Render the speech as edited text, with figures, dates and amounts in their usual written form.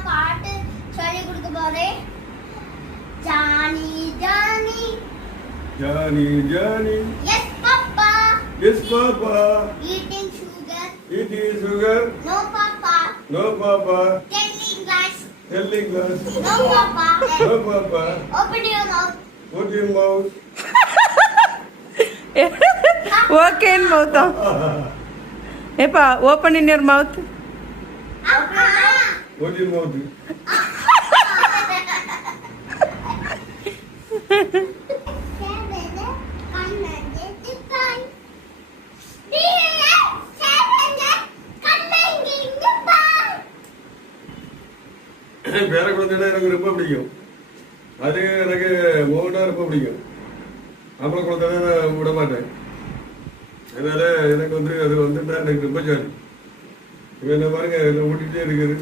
நான் பாட்டு சொல்லி கொடுக்க போறேன். Johnny Johnny Johnny Johnny yes papa yes papa eating sugar no papa telling lies no papa open your mouth okay in mouth epa open in your mouth what your mouth பேர குழந்தைன்னா எனக்கு ரொம்ப பிடிக்கும். அது எனக்கு மோகனா ரொம்ப பிடிக்கும். ஆம்பளை குழந்தை நான் விட மாட்டேன். அதனால எனக்கு அது வந்துட்டா எனக்கு ரொம்ப ஜாலி. இவன் என்ன பாருங்க ஊட்டிகிட்டே இருக்குது.